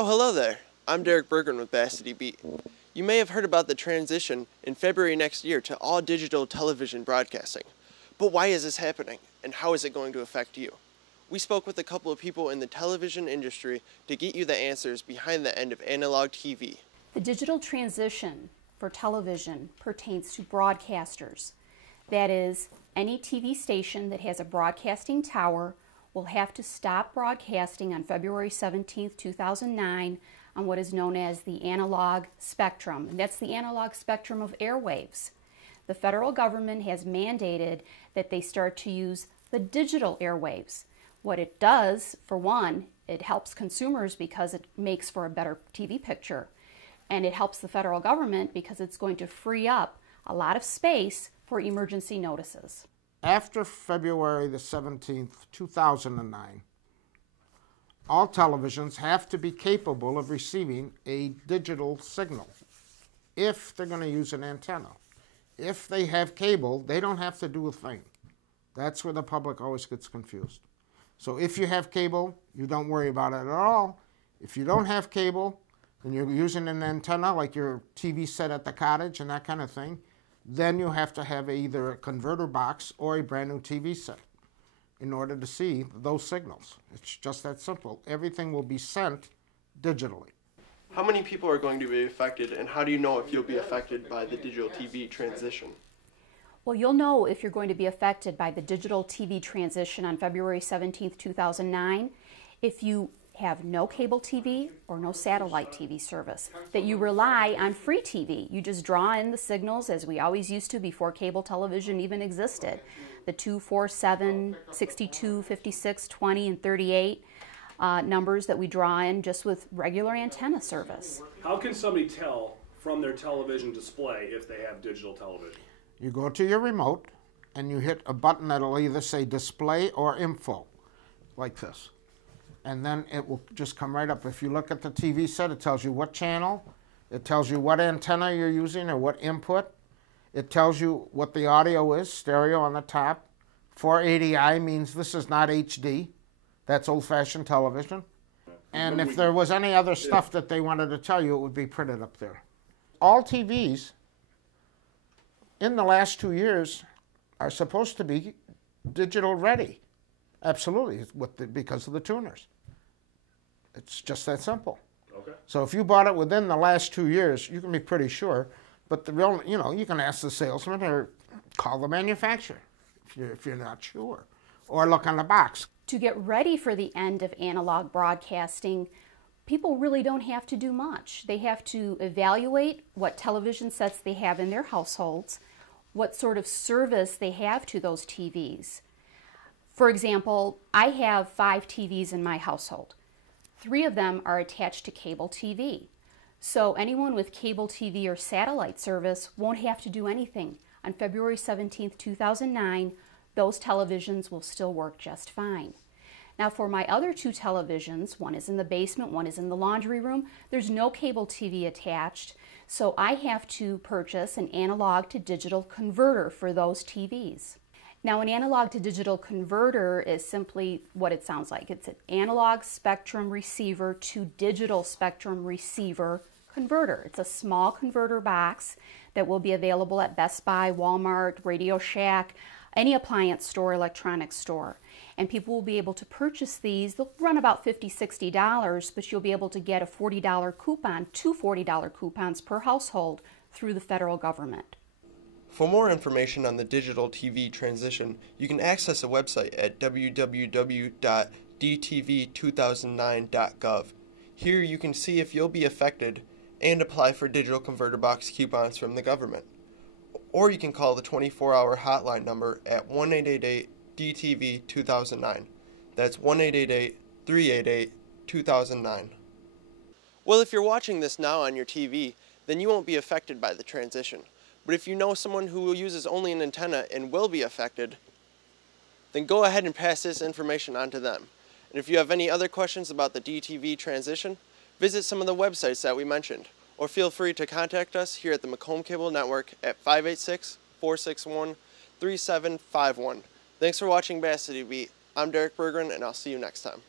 Oh, hello there. I'm Berggren with Bassity Beat. You may have heard about the transition in February next year to all digital television broadcasting. But why is this happening, and how is it going to affect you? We spoke with a couple of people in the television industry to get you the answers behind the end of analog TV. The digital transition for television pertains to broadcasters. That is, any TV station that has a broadcasting tower will have to stop broadcasting on February 17, 2009 on what is known as the analog spectrum. And that's the analog spectrum of airwaves. The federal government has mandated that they start to use the digital airwaves. What it does, for one, it helps consumers because it makes for a better TV picture. And it helps the federal government because it's going to free up a lot of space for emergency notices. After February the 17th, 2009, all televisions have to be capable of receiving a digital signal if they're going to use an antenna. If they have cable, they don't have to do a thing. That's where the public always gets confused. So if you have cable, you don't worry about it at all. If you don't have cable, and you're using an antenna like your TV set at the cottage and that kind of thing, then you have to have either a converter box or a brand new TV set in order to see those signals. It's just that simple. Everything will be sent digitally. How many people are going to be affected, and how do you know if you'll be affected by the digital TV transition? Well, you'll know if you're going to be affected by the digital TV transition on February 17, 2009, if you have no cable TV or no satellite TV service, that you rely on free TV. You just draw in the signals as we always used to before cable television even existed. The 2, 4, 7, 62, 56, 20, and 38 numbers that we draw in just with regular antenna service. How can somebody tell from their television display if they have digital television? You go to your remote and you hit a button that'll either say display or info, like this. And then it will just come right up. If you look at the TV set, it tells you what channel, it tells you what antenna you're using or what input. It tells you what the audio is, stereo on the top. 480i means this is not HD. That's old-fashioned television. And if there was any other stuff that they wanted to tell you, it would be printed up there. All TVs in the last 2 years are supposed to be digital ready. Absolutely, because of the tuners. It's just that simple. Okay. So if you bought it within the last 2 years, you can be pretty sure. But the real, you can ask the salesman or call the manufacturer if you're not sure, or look on the box. To get ready for the end of analog broadcasting, people really don't have to do much. They have to evaluate what television sets they have in their households, what sort of service they have to those TVs. For example, I have 5 TVs in my household. 3 of them are attached to cable TV. So anyone with cable TV or satellite service won't have to do anything. On February 17, 2009, those televisions will still work just fine. Now for my other 2 televisions, one is in the basement, one is in the laundry room, there's no cable TV attached, so I have to purchase an analog to digital converter for those TVs. Now, an analog to digital converter is simply what it sounds like. It's an analog spectrum receiver to digital spectrum receiver converter. It's a small converter box that will be available at Best Buy, Walmart, Radio Shack, any appliance store, electronics store. And people will be able to purchase these. They'll run about $50, $60, but you'll be able to get a $40 coupon, 2 $40 coupons per household through the federal government. For more information on the digital TV transition, you can access the website at www.dtv2009.gov. Here you can see if you'll be affected and apply for digital converter box coupons from the government. Or you can call the 24-hour hotline number at 1-888-DTV-2009. That's 1-888-388-2009. Well, if you're watching this now on your TV, then you won't be affected by the transition. But if you know someone who uses only an antenna and will be affected, then go ahead and pass this information on to them. And if you have any other questions about the DTV transition, visit some of the websites that we mentioned, or feel free to contact us here at the Macomb Cable Network at 586-461-3751. Thanks for watching Bassity Beat. I'm Berggren, and I'll see you next time.